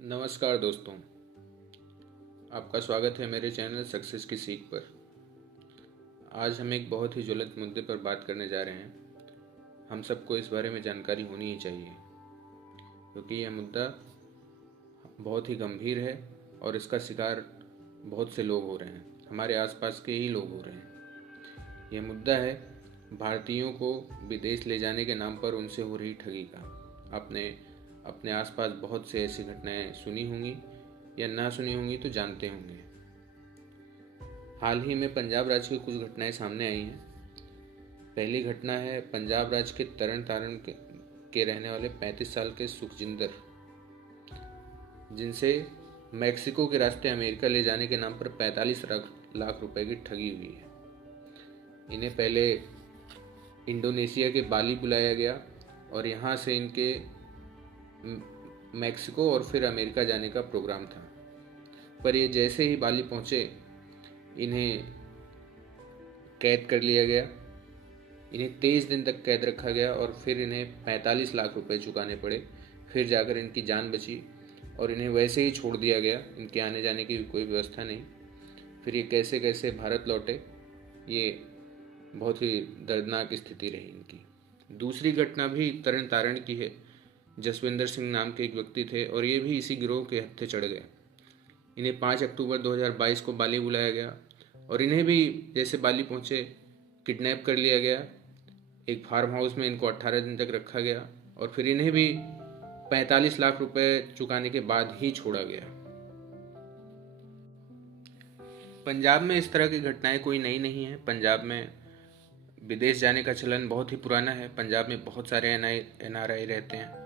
नमस्कार दोस्तों, आपका स्वागत है मेरे चैनल सक्सेस की सीख पर। आज हम एक बहुत ही ज्वलंत मुद्दे पर बात करने जा रहे हैं। हम सबको इस बारे में जानकारी होनी ही चाहिए क्योंकि यह मुद्दा बहुत ही गंभीर है और इसका शिकार बहुत से लोग हो रहे हैं, हमारे आसपास के ही लोग हो रहे हैं। यह मुद्दा है भारतीयों को विदेश ले जाने के नाम पर उनसे हो रही ठगी का। आपने अपने आसपास बहुत से ऐसी घटनाएं सुनी होंगी या ना सुनी होंगी तो जानते होंगे। हाल ही में पंजाब राज्य की कुछ घटनाएं सामने आई हैं। पहली घटना है पंजाब राज्य के तरन तारण के रहने वाले 35 साल के सुखजिंदर, जिनसे मैक्सिको के रास्ते अमेरिका ले जाने के नाम पर 45 लाख रुपए की ठगी हुई है। इन्हें पहले इंडोनेशिया के बाली बुलाया गया और यहाँ से इनके मैक्सिको और फिर अमेरिका जाने का प्रोग्राम था। पर ये जैसे ही बाली पहुँचे इन्हें कैद कर लिया गया। इन्हें 23 दिन तक कैद रखा गया और फिर इन्हें 45 लाख रुपए चुकाने पड़े। फिर जाकर इनकी जान बची और इन्हें वैसे ही छोड़ दिया गया। इनके आने जाने की कोई व्यवस्था नहीं। फिर ये कैसे कैसे भारत लौटे, ये बहुत ही दर्दनाक स्थिति रही इनकी। दूसरी घटना भी तरन तारण की है। जसविंदर सिंह नाम के एक व्यक्ति थे और ये भी इसी गिरोह के हत्थे चढ़ गए। इन्हें 5 अक्टूबर 2022 को बाली बुलाया गया और इन्हें भी जैसे बाली पहुंचे किडनैप कर लिया गया। एक फार्म हाउस में इनको 18 दिन तक रखा गया और फिर इन्हें भी 45 लाख रुपए चुकाने के बाद ही छोड़ा गया। पंजाब में इस तरह की घटनाएं कोई नई नहीं है। पंजाब में विदेश जाने का चलन बहुत ही पुराना है। पंजाब में बहुत सारे NRI रहते हैं,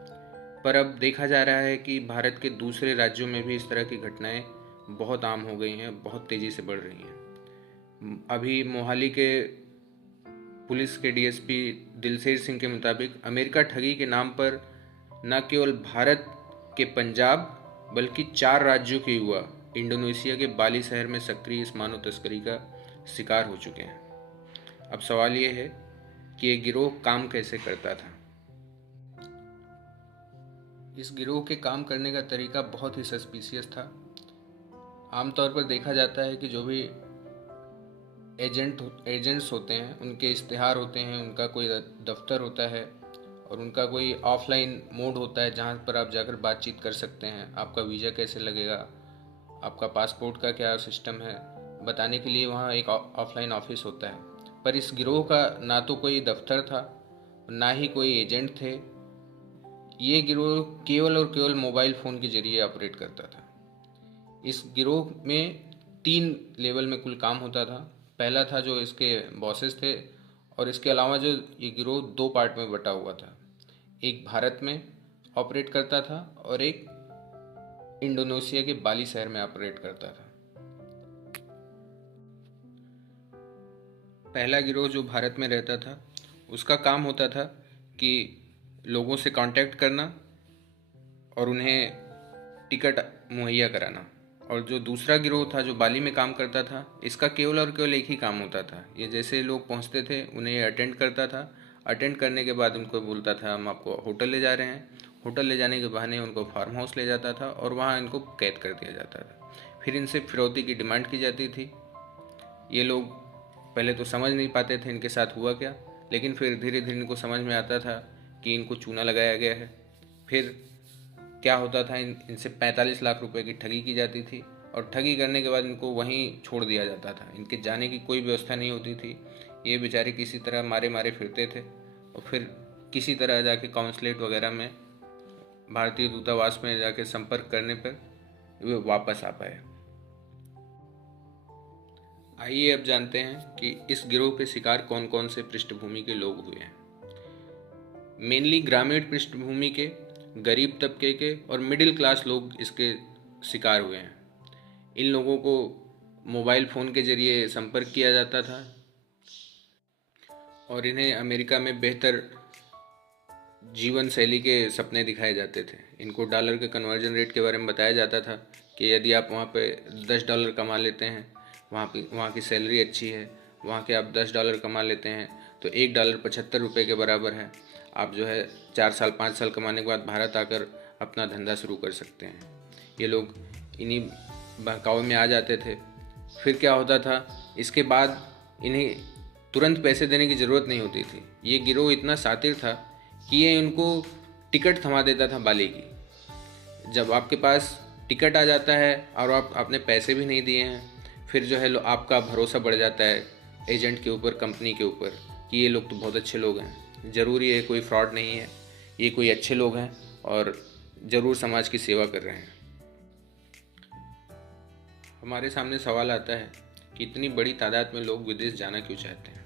पर अब देखा जा रहा है कि भारत के दूसरे राज्यों में भी इस तरह की घटनाएं बहुत आम हो गई हैं, बहुत तेज़ी से बढ़ रही हैं। अभी मोहाली के पुलिस के DSP दिलसेर सिंह के मुताबिक अमेरिका ठगी के नाम पर न केवल भारत के पंजाब बल्कि 4 राज्यों के युवा इंडोनेशिया के बाली शहर में सक्रिय इस मानव तस्करी का शिकार हो चुके हैं। अब सवाल ये है कि ये गिरोह काम कैसे करता था। इस गिरोह के काम करने का तरीका बहुत ही सस्पिशियस था। आमतौर पर देखा जाता है कि जो भी एजेंट्स होते हैं उनके इश्तिहार होते हैं, उनका कोई दफ्तर होता है और उनका कोई ऑफलाइन मोड होता है जहां पर आप जाकर बातचीत कर सकते हैं। आपका वीज़ा कैसे लगेगा, आपका पासपोर्ट का क्या सिस्टम है, बताने के लिए वहाँ एक ऑफलाइन ऑफिस होता है। पर इस गिरोह का ना तो कोई दफ्तर था ना ही कोई एजेंट थे। ये गिरोह केवल और केवल मोबाइल फ़ोन के जरिए ऑपरेट करता था। इस गिरोह में 3 लेवल में कुल काम होता था। पहला था जो इसके बॉसेस थे और इसके अलावा जो ये गिरोह 2 पार्ट में बटा हुआ था। एक भारत में ऑपरेट करता था और एक इंडोनेशिया के बाली शहर में ऑपरेट करता था। पहला गिरोह जो भारत में रहता था उसका काम होता था कि लोगों से कांटेक्ट करना और उन्हें टिकट मुहैया कराना। और जो दूसरा गिरोह था जो बाली में काम करता था, इसका केवल और केवल एक ही काम होता था। ये जैसे लोग पहुंचते थे उन्हें अटेंड करता था। अटेंड करने के बाद उनको बोलता था हम आपको होटल ले जा रहे हैं। होटल ले जाने के बहाने उनको फार्म हाउस ले जाता था और वहाँ इनको कैद कर दिया जाता था। फिर इनसे फिरौती की डिमांड की जाती थी। ये लोग पहले तो समझ नहीं पाते थे इनके साथ हुआ क्या, लेकिन फिर धीरे धीरे इनको समझ में आता था कि इनको चूना लगाया गया है। फिर क्या होता था, इनसे 45 लाख रुपए की ठगी की जाती थी और ठगी करने के बाद इनको वहीं छोड़ दिया जाता था। इनके जाने की कोई व्यवस्था नहीं होती थी। ये बेचारे किसी तरह मारे मारे फिरते थे और फिर किसी तरह जाके कॉन्सुलेट वगैरह में, भारतीय दूतावास में जाके संपर्क करने पर वे वापस आ पाए। आइए अब जानते हैं कि इस गिरोह के शिकार कौन कौन से पृष्ठभूमि के लोग हुए हैं। मेनली ग्रामीण पृष्ठभूमि के, गरीब तबके के और मिडिल क्लास लोग इसके शिकार हुए हैं। इन लोगों को मोबाइल फ़ोन के ज़रिए संपर्क किया जाता था और इन्हें अमेरिका में बेहतर जीवन शैली के सपने दिखाए जाते थे। इनको डॉलर के कन्वर्जन रेट के बारे में बताया जाता था कि यदि आप वहाँ पे $10 कमा लेते हैं, वहाँ की सैलरी अच्छी है, वहाँ के आप $10 कमा लेते हैं तो $1 ₹75 के बराबर है। आप जो है 4 साल 5 साल कमाने के बाद भारत आकर अपना धंधा शुरू कर सकते हैं। ये लोग इन्हीं बहकावे में आ जाते थे। फिर क्या होता था, इसके बाद इन्हें तुरंत पैसे देने की ज़रूरत नहीं होती थी। ये गिरोह इतना शातिर था कि ये उनको टिकट थमा देता था बाली की। जब आपके पास टिकट आ जाता है और आपने पैसे भी नहीं दिए हैं, फिर जो है आपका भरोसा बढ़ जाता है एजेंट के ऊपर, कंपनी के ऊपर, कि ये लोग तो बहुत अच्छे लोग हैं, ज़रूर ये कोई फ्रॉड नहीं है, ये कोई अच्छे लोग हैं और ज़रूर समाज की सेवा कर रहे हैं। हमारे सामने सवाल आता है कि इतनी बड़ी तादाद में लोग विदेश जाना क्यों चाहते हैं।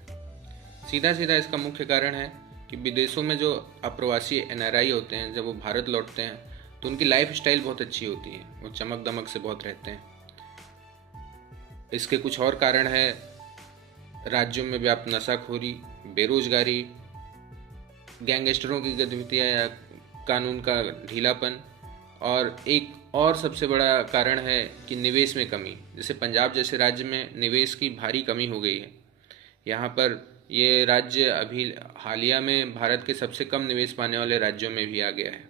सीधा सीधा इसका मुख्य कारण है कि विदेशों में जो अप्रवासी NRI होते हैं, जब वो भारत लौटते हैं तो उनकी लाइफ स्टाइल बहुत अच्छी होती है, वो चमक दमक से बहुत रहते हैं। इसके कुछ और कारण है, राज्यों में व्याप्त नशाखोरी, बेरोजगारी, गैंगस्टरों की गतिविधियाँ या कानून का ढीलापन, और एक और सबसे बड़ा कारण है कि निवेश में कमी। जैसे पंजाब जैसे राज्य में निवेश की भारी कमी हो गई है। यहाँ पर ये राज्य अभी हालिया में भारत के सबसे कम निवेश पाने वाले राज्यों में भी आ गया है।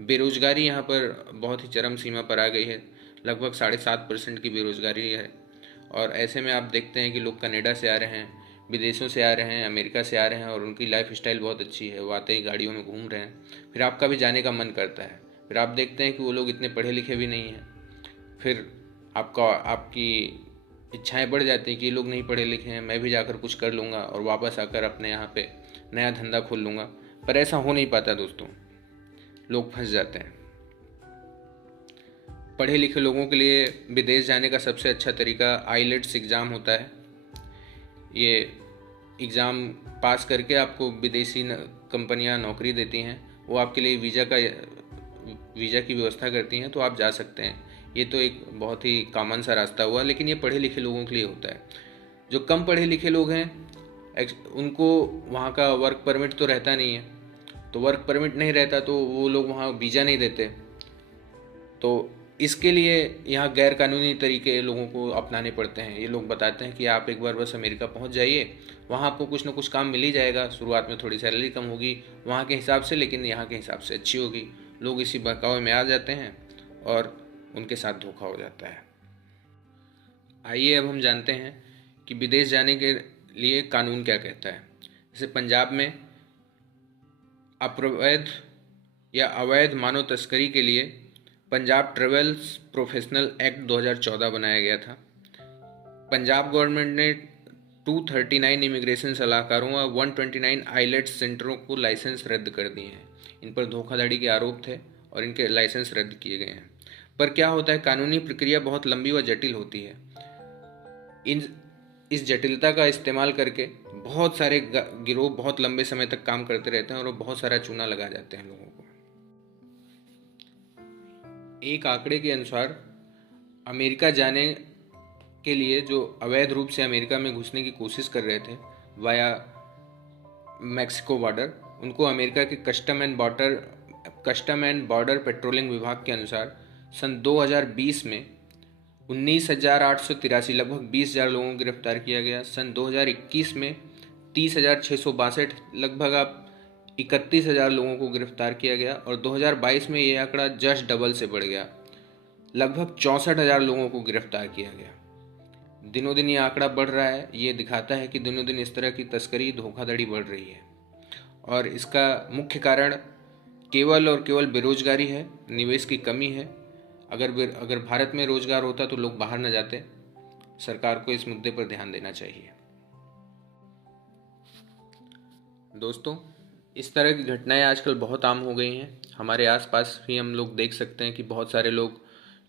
बेरोजगारी यहाँ पर बहुत ही चरम सीमा पर आ गई है, लगभग 7.5% की बेरोजगारी है। और ऐसे में आप देखते हैं कि लोग कनाडा से आ रहे हैं, विदेशों से आ रहे हैं, अमेरिका से आ रहे हैं और उनकी लाइफ स्टाइल बहुत अच्छी है, वो आते ही गाड़ियों में घूम रहे हैं। फिर आपका भी जाने का मन करता है। फिर आप देखते हैं कि वो लोग इतने पढ़े लिखे भी नहीं हैं। फिर आपकी इच्छाएं बढ़ जाती हैं कि ये लोग नहीं पढ़े लिखे हैं, मैं भी जाकर कुछ कर लूँगा और वापस आकर अपने यहाँ पे नया धंधा खोल लूँगा। पर ऐसा हो नहीं पाता दोस्तों, लोग फंस जाते हैं। पढ़े लिखे लोगों के लिए विदेश जाने का सबसे अच्छा तरीका आईलेट्स एग्ज़ाम होता है। ये एग्ज़ाम पास करके आपको विदेशी कंपनियां नौकरी देती हैं, वो आपके लिए वीज़ा की व्यवस्था करती हैं, तो आप जा सकते हैं। ये तो एक बहुत ही कॉमन सा रास्ता हुआ, लेकिन ये पढ़े लिखे लोगों के लिए होता है। जो कम पढ़े लिखे लोग हैं उनको वहाँ का वर्क परमिट तो रहता नहीं है, तो वर्क परमिट नहीं रहता तो वो लोग वहाँ वीज़ा नहीं देते। तो इसके लिए यहाँ गैर कानूनी तरीके लोगों को अपनाने पड़ते हैं। ये लोग बताते हैं कि आप एक बार बस अमेरिका पहुँच जाइए, वहाँ आपको कुछ ना कुछ काम मिल ही जाएगा। शुरुआत में थोड़ी सैलरी कम होगी वहाँ के हिसाब से, लेकिन यहाँ के हिसाब से अच्छी होगी। लोग इसी बहकावे में आ जाते हैं और उनके साथ धोखा हो जाता है। आइए अब हम जानते हैं कि विदेश जाने के लिए कानून क्या कहता है। जैसे पंजाब में अप्रवैध या अवैध मानव तस्करी के लिए पंजाब ट्रेवल्स प्रोफेशनल एक्ट 2014 बनाया गया था। पंजाब गवर्नमेंट ने 239 इमिग्रेशन सलाहकारों और 129 आईलेट्स सेंटरों को लाइसेंस रद्द कर दिए हैं। इन पर धोखाधड़ी के आरोप थे और इनके लाइसेंस रद्द किए गए हैं। पर क्या होता है, कानूनी प्रक्रिया बहुत लंबी व जटिल होती है। इस जटिलता का इस्तेमाल करके बहुत सारे गिरोह बहुत लंबे समय तक काम करते रहते हैं और वो बहुत सारा चूना लगा जाते हैं लोगों को। एक आंकड़े के अनुसार अमेरिका जाने के लिए जो अवैध रूप से अमेरिका में घुसने की कोशिश कर रहे थे वाया मैक्सिको बॉर्डर, उनको अमेरिका के कस्टम एंड बॉर्डर पेट्रोलिंग विभाग के अनुसार सन 2020 में 19,883 लगभग 20,000 लोगों को गिरफ्तार किया गया। सन 2021 में 30,662 लगभग 31,000 लोगों को गिरफ्तार किया गया और 2022 में ये आंकड़ा जस्ट डबल से बढ़ गया, लगभग 64,000 लोगों को गिरफ्तार किया गया। दिनों दिन ये आंकड़ा बढ़ रहा है। ये दिखाता है कि दिनों दिन इस तरह की तस्करी, धोखाधड़ी बढ़ रही है और इसका मुख्य कारण केवल और केवल बेरोजगारी है, निवेश की कमी है। अगर भारत में रोजगार होता तो लोग बाहर न जाते। सरकार को इस मुद्दे पर ध्यान देना चाहिए। दोस्तों, इस तरह की घटनाएं आजकल बहुत आम हो गई हैं। हमारे आसपास भी हम लोग देख सकते हैं कि बहुत सारे लोग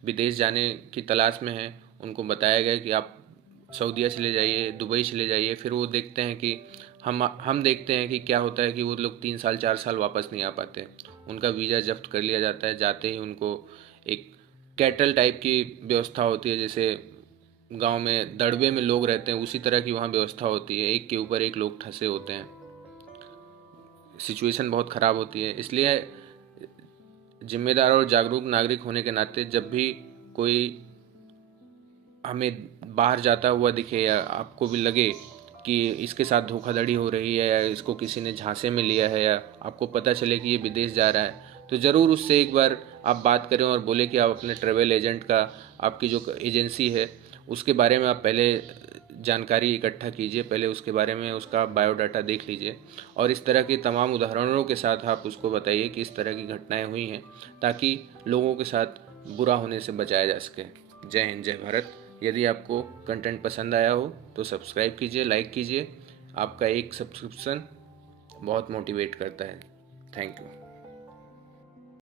विदेश जाने की तलाश में हैं। उनको बताया गया कि आप सऊदीया चले जाइए, दुबई चले जाइए। फिर वो देखते हैं कि हम देखते हैं कि क्या होता है कि वो लोग 3 साल 4 साल वापस नहीं आ पाते। उनका वीज़ा जब्त कर लिया जाता है। जाते ही उनको एक कैटल टाइप की व्यवस्था होती है, जैसे गांव में दड़बे में लोग रहते हैं, उसी तरह की वहाँ व्यवस्था होती है। एक के ऊपर एक लोग ठसे होते हैं। सिचुएशन बहुत ख़राब होती है। इसलिए जिम्मेदार और जागरूक नागरिक होने के नाते जब भी कोई हमें बाहर जाता हुआ दिखे या आपको भी लगे कि इसके साथ धोखाधड़ी हो रही है या इसको किसी ने झांसे में लिया है या आपको पता चले कि ये विदेश जा रहा है, तो ज़रूर उससे एक बार आप बात करें और बोले कि आप अपने ट्रैवल एजेंट का, आपकी जो एजेंसी है उसके बारे में आप पहले जानकारी इकट्ठा कीजिए, पहले उसके बारे में उसका बायोडाटा देख लीजिए और इस तरह के तमाम उदाहरणों के साथ आप उसको बताइए कि इस तरह की घटनाएं हुई हैं, ताकि लोगों के साथ बुरा होने से बचाया जा सके। जय हिंद, जय भारत। यदि आपको कंटेंट पसंद आया हो तो सब्सक्राइब कीजिए, लाइक कीजिए। आपका एक सब्सक्रिप्शन बहुत मोटिवेट करता है। Thank you.